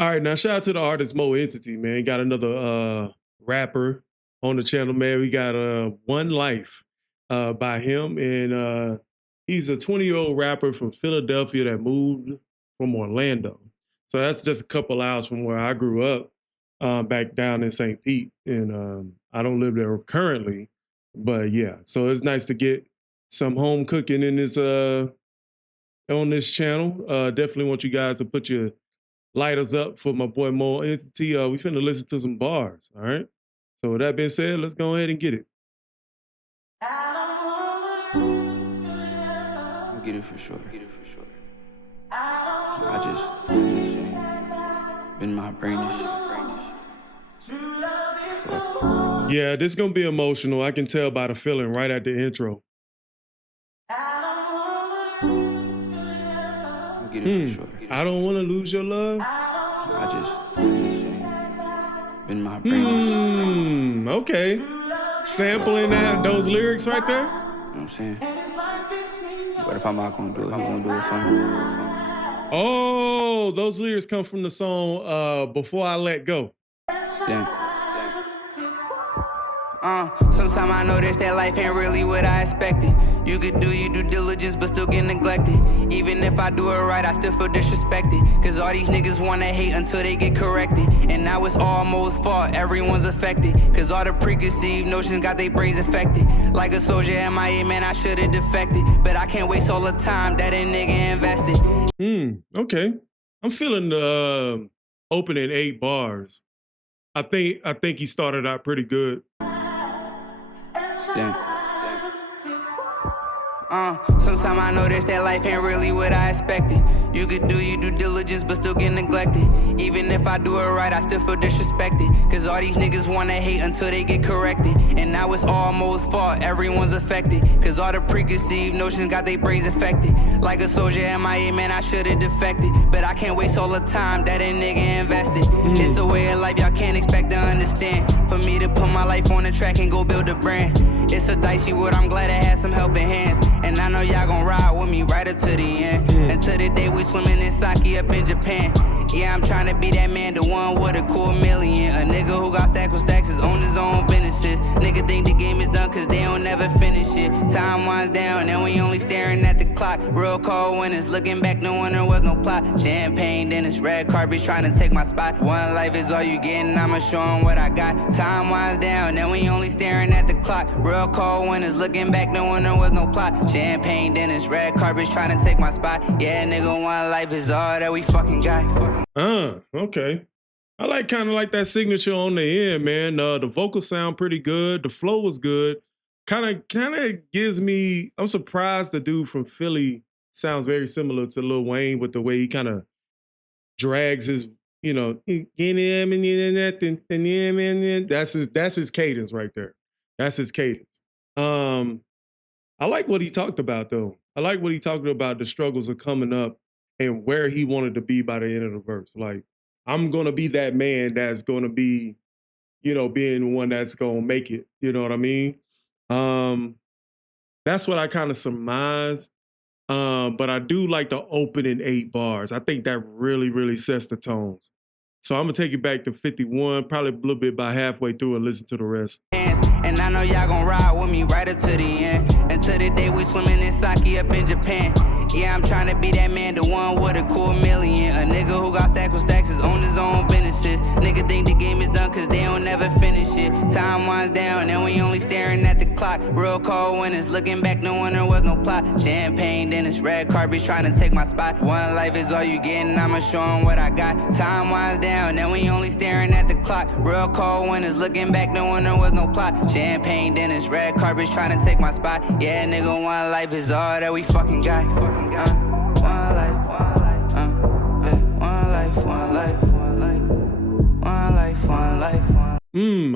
All right, now shout out to the artist Mo.Entity, man. Got another rapper on the channel, man. We got One Life by him. And he's a 20-year-old rapper from Philadelphia that moved from Orlando. So that's just a couple hours from where I grew up, back down in St. Pete. And I don't live there currently, but yeah. So it's nice to get some home cooking in this on this channel. Definitely want you guys to put your lighters up for my boy Mo.Entity. We finna listen to some bars, all right? So with that being said, let's go ahead and get it. I'll get it for sure. I just been my brain and shit. Fuck. Yeah, this gonna be emotional. I can tell by the feeling right at the intro. I'll get it for sure. I don't wanna lose your love. I just been my brain and shit. Okay. Sampling those lyrics right there. You know what I'm saying? What if I'm not gonna do it? I'm gonna do it for me. Oh, those lyrics come from the song Before I Let Go. Yeah. Sometimes I notice that life ain't really what I expected. You could do your due diligence, but still get neglected. Even if I do it right, I still feel disrespected. Cause all these niggas wanna hate until they get corrected. And now it's almost fault, everyone's affected. Cause all the preconceived notions got their brains infected. Like a soldier MIA, man, I should've defected. But I can't waste all the time that a nigga invested. Okay. I'm feeling the opening 8 bars. I think he started out pretty good. Yeah. Sometimes I notice that life ain't really what I expected. You could do your due diligence, but still get neglected. Even if I do it right, I still feel disrespected. Cause all these niggas wanna hate until they get corrected. And now it's almost fault, everyone's affected. Cause all the preconceived notions got their brains infected. Like a soldier MIA, man, I should've defected. But I can't waste all the time that a nigga invested. It's a way of life y'all can't expect to understand. For me to put my life on the track and go build a brand. It's a dicey world, I'm glad I had some helping hands. And I know y'all gon' ride with me right up to the end. Until the day we swimming in sake up in Japan. Yeah, I'm trying to be that man, the one with a cool million. A nigga who got stacks with stacks is on his own businesses. Nigga think the game is done cause they don't never finish it. Time winds down and we only staring at the clock. Real cold when it's looking back, knowing there was no plot. Champagne, then it's red carpet trying to take my spot. One life is all you get and I'ma show 'em what I got. Time winds down and we only staring at the clock. Real cold when it's looking back, knowing there was no plot. Champagne, then it's red carpet trying to take my spot. Yeah, nigga, one life is all that we fucking got. Okay. I like kind of like that signature on the end, man. The vocals sound pretty good. The flow was good. Kind of gives me, I'm surprised the dude from Philly sounds very similar to Lil Wayne with the way he kind of drags his, that's his cadence right there. That's his cadence. I like what he talked about though. I like what he talked about, the struggles of coming up and where he wanted to be by the end of the verse. Like, I'm going to be that man that's going to be, being the one that's going to make it. You know what I mean? That's what I kind of surmise. But I do like the opening 8 bars. I think that really, really sets the tones. So I'm going to take it back to 51, probably a little bit about halfway through and listen to the rest. And I know y'all gon' ride with me right up to the end. Until the day we swimming in sake up in Japan. Yeah, I'm trying to be that man, the one with a cool million. A nigga who got stacks with stacks is on his own businesses. Nigga think the game is done cause they don't never finish it. Time winds down and we only staring at the clock. Real cold when it's looking back, knowing there was no plot. Champagne, then it's red carpet trying to take my spot. One life is all you get and I'ma show 'em what I got. Time winds down and we only staring at the clock. Real cold when it's looking back, knowing there was no plot. Champagne, then it's red carpet trying to take my spot. Yeah, nigga, one life is all that we fucking got. One life, one life, one life, one life, one life.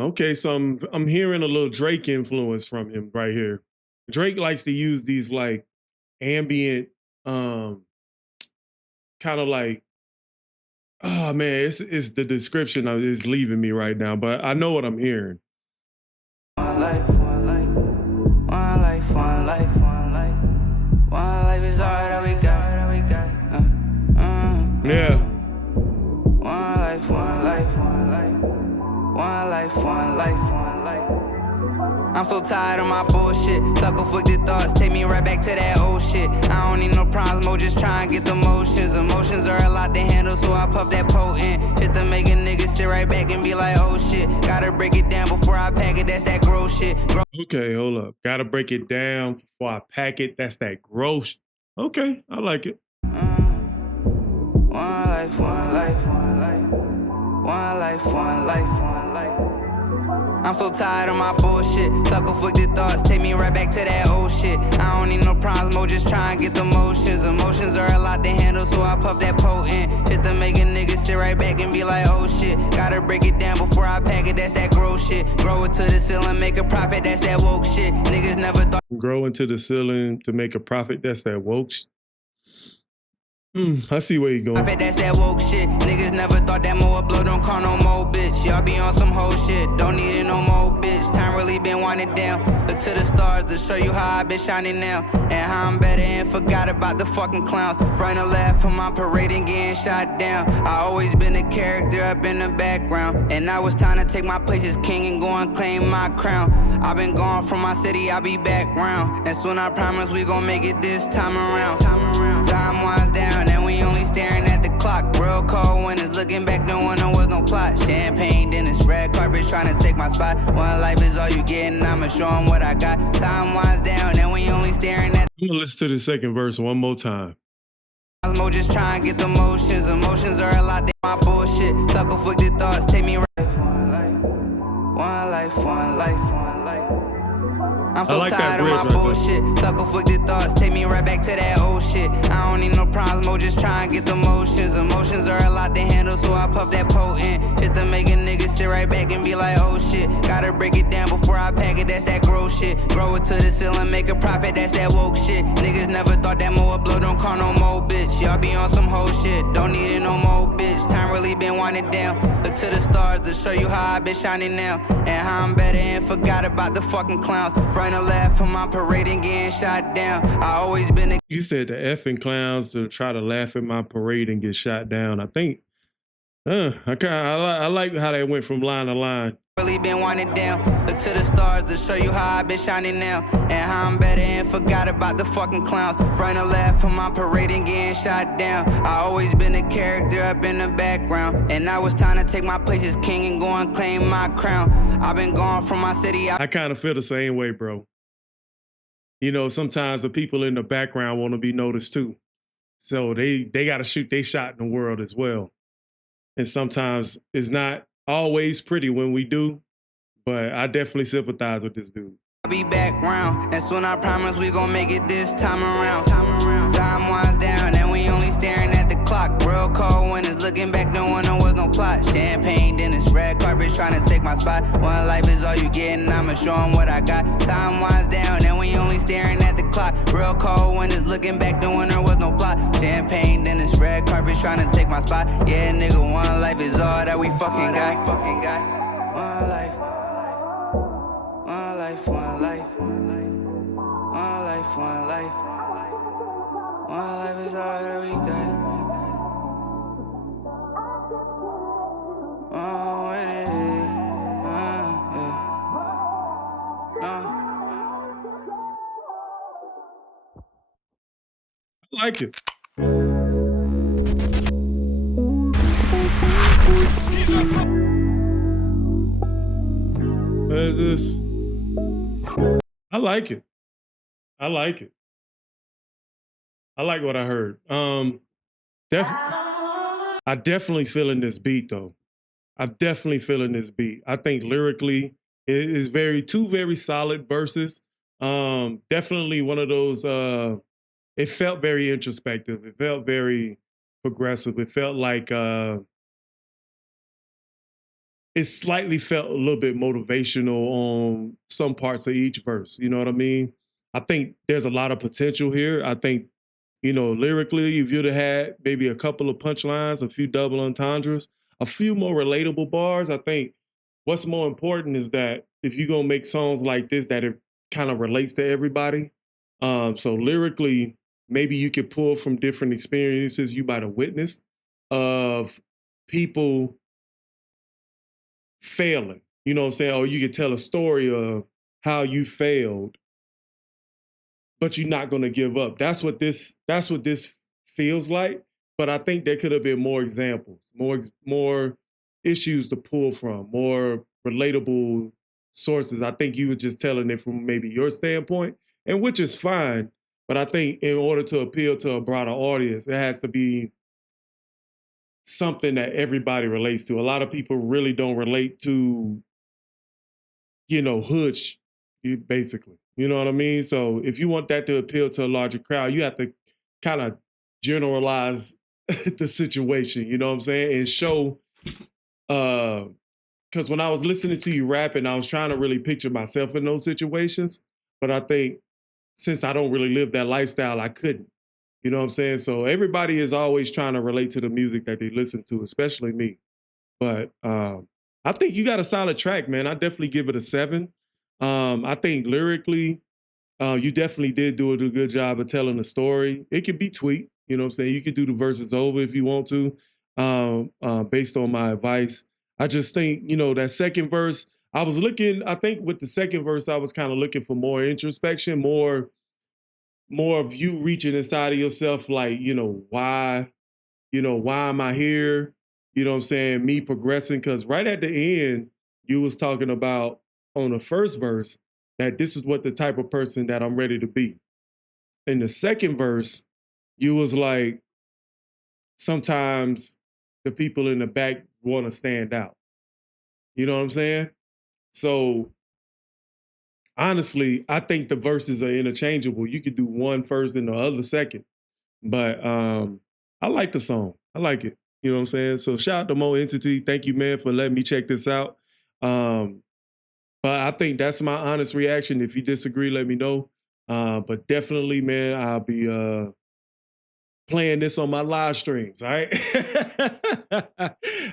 Okay, so I'm hearing a little Drake influence from him right here. Drake likes to use these like ambient, kind of like, oh man, it's the description is leaving me right now, but I know what I'm hearing. One life, one life, one life, one life, one life. One life is all that we got. Yeah. One one life. I'm so tired of my bullshit. Self-inflicted thoughts take me right back to that old shit. I don't need no problems, Mo, just try and get the motions. Emotions are a lot to handle, so I puff that potent shit to make a nigga sit right back and be like, oh shit. Gotta break it down before I pack it, that's that gross shit. Okay, hold up. Gotta break it down before I pack it. That's that gross. Okay, I like it. One life, one life. One life, one life. I'm so tired of my bullshit. Self-inflicted thoughts take me right back to that old shit. I don't need no problems, Mo, just try and get the motions. Emotions are a lot to handle, so I puff that potent shit to make a nigga sit right back and be like, oh shit. Gotta break it down before I pack it, that's that gross shit. Grow it to the ceiling, make a profit, that's that woke shit. Niggas never thought. Grow into the ceiling to make a profit, that's that woke shit. I see where you're going. That's that woke shit. Niggas never thought that Mo would blow, don't call no more bitch. Y'all be on some whole shit, don't need it no more bitch. Time really been winding down. Look to the stars to show you how I been shining now. And how I'm better and forgot about the fucking clowns. Front and left from my parade and getting shot down. I always been a character up in the background. And now it's time to take my place as king and go and claim my crown. I've been gone from my city, I'll be back round. And soon I promise we gon' make it this time around. Time winds down and we only staring at the clock. Real cold when it's looking back, no one there was no plot. Champagne, then it's red carpet trying to take my spot. One life is all you get and I'ma show them what I got. Time winds down and we only staring at. I'm gonna listen to the second verse one more time. Mo, just try and get the motions. Emotions are a lot to my bullshit. Self-inflicted thoughts take me right. One life, one life. I'm so like tired of my bullshit. Self-inflicted thoughts take me right back to that old shit. I don't need no problems, Mo, just try and get the motions. Emotions are a lot to handle, so I puff that potent shit to make a nigga sit right back and be like, oh shit. Gotta break it down before I pack it, that's that gross shit. Grow it to the ceiling, make a profit, that's that woke shit. Niggas never thought that Mo would blow, don't call no more bitch. Y'all be on some whole shit, don't need it no more bitch. Time really been winding down. Look to the stars to show you how I been shining now. And how I'm better and forgot about the fucking clowns. Front and left from my parade and getting shot down. I always been a. You said the effing clowns to try to laugh at my parade and get shot down. I think, I like how that went from line to line. Really been winding down. Look to the stars to show you how I been shining now. And how I'm better and forgot about the fucking clowns. Front and left from my parade and getting shot down. I always been a character up in the background. And now it's time to take my place as king and go and claim my crown. I've been gone from my city. I kind of feel the same way, bro. You know, sometimes the people in the background want to be noticed too. So they got to shoot their shot in the world as well. And sometimes it's not always pretty when we do, but I definitely sympathize with this dude. I'll be back round, and soon I promise we gon' make it this time around. Time winds down, and we only staring at the clock. Real cold when it's looking back, no one there was no plot. Champagne, then it's red carpet trying to take my spot. One life is all you get, and I'ma show them what I got. Time winds down, and we only staring at the clock. Real cold when it's looking back, no one there was no plot. Champagne, then it's red carpet trying to take my spot. Yeah, nigga, one life is all that we fucking got. One life. One life, one life. One life, one life. One life is all that we got. Mo.Entity. Yeah. No. I like it. What is this? I like it. I like it. I like what I heard. I definitely feeling this beat though. I'm definitely feeling this beat. I think lyrically it is two very solid verses. Definitely one of those, it felt very introspective. It felt very progressive. It felt like, it slightly felt a little bit motivational on some parts of each verse. You know what I mean? I think there's a lot of potential here. I think, you know, lyrically, if you'd have had maybe a couple of punchlines, a few double entendres, a few more relatable bars, I think what's more important is that if you're going to make songs like this, that it kind of relates to everybody. So lyrically, maybe you could pull from different experiences you might have witnessed of people failing, You know what I'm saying? Or you could tell a story of how you failed, but you're not gonna give up. That's what this feels like. But I think there could have been more examples, more issues to pull from, more relatable sources. I think you were just telling it from maybe your standpoint, and which is fine. But I think in order to appeal to a broader audience, it has to be something that everybody relates to. A lot of people really don't relate to, hood basically. You know what I mean? So if you want that to appeal to a larger crowd, you have to kind of generalize the situation, you know what I'm saying? And show, because when I was listening to you rapping, I was trying to really picture myself in those situations. But I think since I don't really live that lifestyle, I couldn't. You know what I'm saying? So everybody is always trying to relate to the music that they listen to, especially me. But I think you got a solid track, man. I definitely give it a 7. I think lyrically, you definitely did do a good job of telling the story. It could be tweaked, you know what I'm saying? You could do the verses over if you want to, based on my advice. I just think, that second verse, I think with the second verse, I was kind of looking for more introspection, more of you reaching inside of yourself, like, why am I here? You know what I'm saying? Me progressing. Cause right at the end, you was talking about on the first verse that this is what the type of person that I'm ready to be. In the second verse, you was like, sometimes the people in the back want to stand out. You know what I'm saying? So honestly, I think the verses are interchangeable. You could do one first and the other second. But I like the song. I like it. You know what I'm saying? So shout out to Mo.Entity. Thank you, man, for letting me check this out. But I think that's my honest reaction. If you disagree, let me know. But definitely, man, I'll be playing this on my live streams. All right. All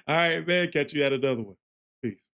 right, man. Catch you at another one. Peace.